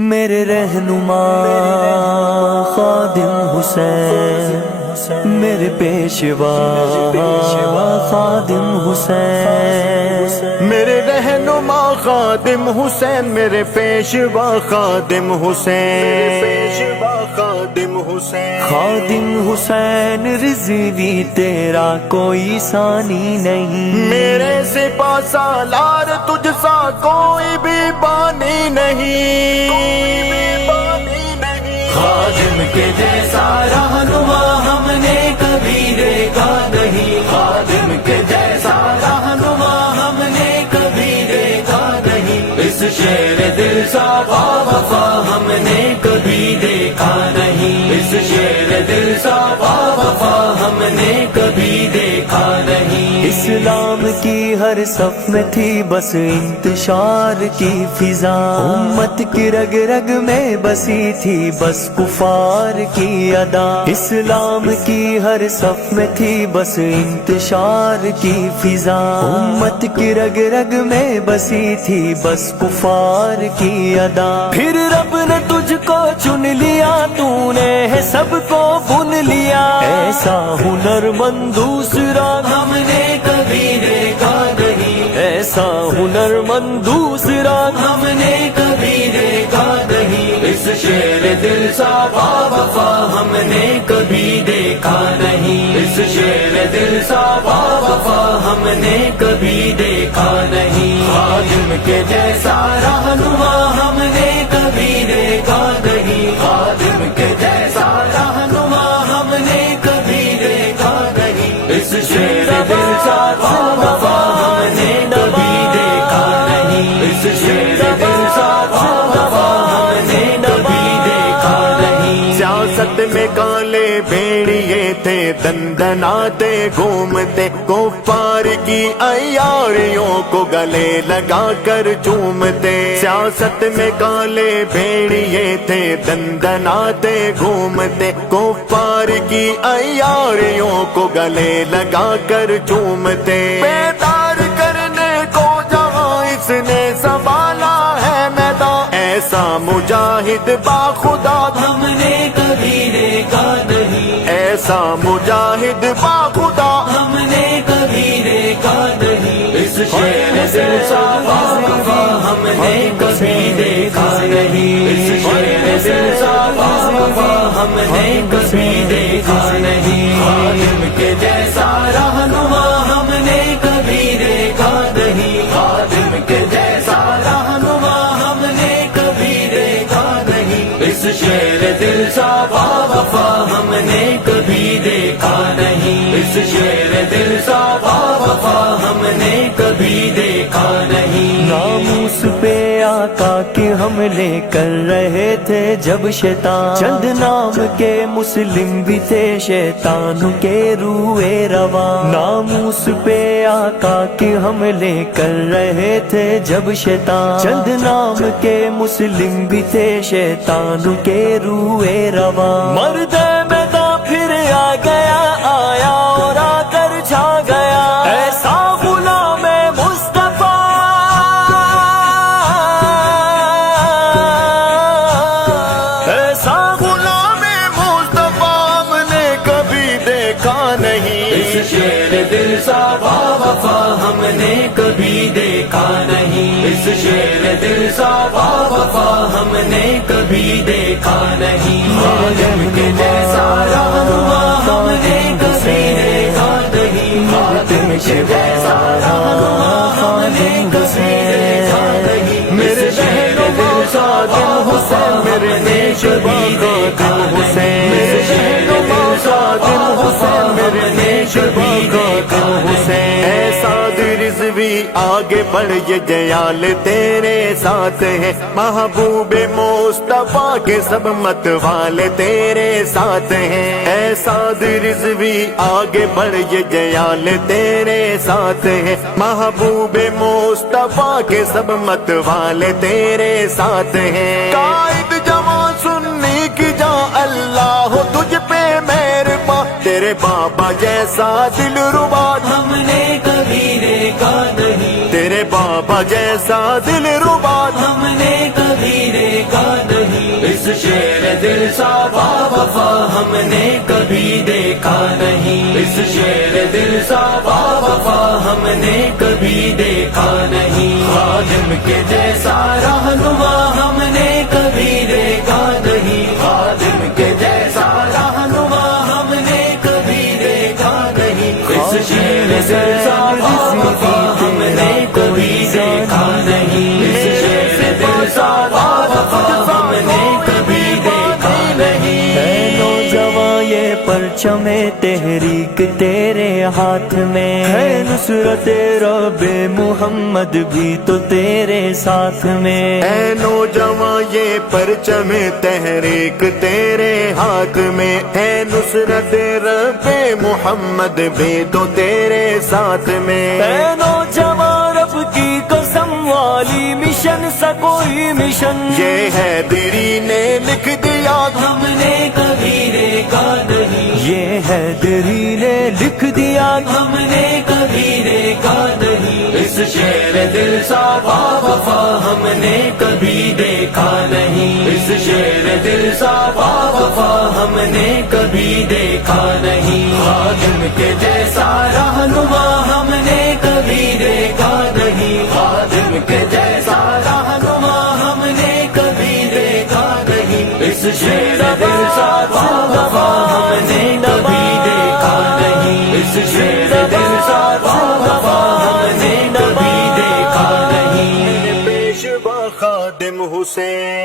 میرے رہنما خادم حسین، میرے پیشوا خادم حسین، میرے رہنما خادم حسین، میرے پیشوا خادم حسین، خادم حسین، خادم حسین رضوی تیرا کوئی ثانی نہیں، میرے سپاہ سالار تجھ سا کوئی بھی بانی نہیں، خادم کے جیسا رہنما ہم نے کبھی دیکھا نہیں، خادم کے جیسا رہنما ہم نے کبھی دیکھا نہیں، اس شیر دل سا وفا ہم نے کبھی دیکھا نہیں، اس شیر دل سا وفا ہم نے کبھی دیکھا نہیں۔ اسلام کی ہر صف میں تھی بس انتشار کی فضا، امت کی رگ رگ میں بسی تھی بس کفار کی ادا، اسلام کی ہر صف میں تھی بس انتشار کی فضا، امت کی رگ رگ میں بسی تھی بس کفار کی ادا، پھر رب نے تجھ کو چن لیا، تو نے ہے سب کو بن لیا، ایسا ہنرمند دوسرا ہم نے کبھی دیکھا نہیں، ایسا ہنرمند دوسرا ہم نے کبھی دیکھا نہیں، اس شیر دل سا وفا ہم نے کبھی دیکھا نہیں، اس شیر دل سا وفا ہم نے کبھی دیکھا نہیں، خادم کے جیسا رہنما ہم نے کبھی دیکھا نہیں، خادم کے جیسا رہنما ہم نے کبھی دیکھا نہیں، اس شیر دل سا وفا ہم نے کبھی دیکھا نہیں، اس شیر دل سا وفا ہم نے کبھی دیکھا نہیں۔ سیاست میں کالے بھیڑیے تھے دندناتے گھومتے، کفار کی عیاریوں کو گلے لگا کر چومتے، سیاست میں کالے بھیڑیے تھے دندناتے گھومتے، کفار کی عیاریوں کو گلے لگا کر چومتے، بیدار کرنے کو جہاں اس نے سنبھالا ہے میدان، ایسا مجاہد باخدا ہم نے کبھی دیکھا نہیں، ایسا مجاہد باخدا ہم نے کبھی دیکھا نہیں، اس شیر دل سا وفا ہم نے کبھی دیکھا نہیں، اس شیر دل سا وفا ہم نے کبھی دیکھا نہیں، خادم کے جیسا رہنما ہم نے کبھی دیکھا نہیں، خادم کے جیسا رہنما ہم نے کبھی دیکھا نہیں، اس شیر دل سا وفا ہم نے کبھی دیکھا نہیں، اس شیر دل سا وفا ہم نے کبھی دیکھا نہیں۔ ناموس پہ آقا کے حملے کر رہے تھے جب شیطان، چند نام کے مسلم بھی تھے شیطان کے روئے رواں، ناموس پہ آقا کے حملے کر رہے تھے جب شیطان، چند نام کے مسلم بھی تھے شیطان کے روئے رواں، مرد میدان پھر آ گیا، آیا اور آ کر چھا گیا، ایسا غلام مصطفیٰ، ایسا غلام مصطفیٰ ہم نے کبھی دیکھا نہیں، اس شیر دل سا وفا ہم نے کبھی دیکھا نہیں، اس شیر دل سا وفا ہم نے کبھی دیکھا نہیں، خادم کے جیسا رہنما ہم نے کبھی دیکھا نہیں، خادم کے جیسا رہنما ہم نے کبھی دیکھا نہیں، میرے رہنما خادم حسین، میرے پیشوا خادم حسین، میرے رہنما خادم حسین، میرے پیشوا خادم حسین، ایسا رضوی آگے بڑھ یہ جیال تیرے ساتھ ہے، محبوب مصطفیٰ کے سب مت والے تیرے ساتھ ہیں، ایسا رضوی آگے بڑھ یہ جیال تیرے ساتھ ہے، محبوب مصطفیٰ کے سب مت والے تیرے ساتھ ہیں، قائد جوان سنی کی جان اللہ ہو تجھ پہ مہربان، تیرے بابا جیسا دل ربا ہم نے کبھی دیکھا نہیں، تیرے بابا جیسا دل ربا ہم نے کبھی دیکھا نہیں۔ شیر دل سا وفا ہم نے کبھی دیکھا نہیں، اس شیر دل سا وفا ہم نے کبھی دیکھا نہیں، خادم کے جیسا رہنما ہم نے کبھی دیکھا نہیں، خادم کے جیسا رہنما ہم نے کبھی دیکھا نہیں، اس شیر دل سا وفا ہم نے کبھی دیکھا نہیں، اس شیر دل سا وفا ہم نے کبھی دیکھا نہیں۔ اے نوجواں یہ پرچم تحریک تیرے ہاتھ میں ہے، نصرت رب محمد بھی تو تیرے ساتھ میں، اے نوجواں یہ پرچم تحریک تیرے ہاتھ میں ہے، نصرت رب محمد بھی تو تیرے ساتھ میں، اے نوجواں رب کی قسم والی مشن سا کوئی مشن یہ ہے دری نے لکھ دیا ہم نے کبھی دیکھا نہیں، یہ ہے دری نے لکھ دیا ہم نے کبھی دیکھا نہیں، اس شیر دل سا وفا ہم نے کبھی دیکھا نہیں، اس شیر دل سا وفا ہم نے کبھی دیکھا نہیں، خادم کے جیسا رہنما ہم نے کبھی دیکھا نہیں، خادم کے جیسا رہنما ہم نے کبھی دیکھا نہیں، اس شیر دل سا وفا ہم نے کبھی دیکھا نہیں، اس شیر دل سا وفا ہم نے کبھی دیکھا نہیں۔ پیشوا خادم حسین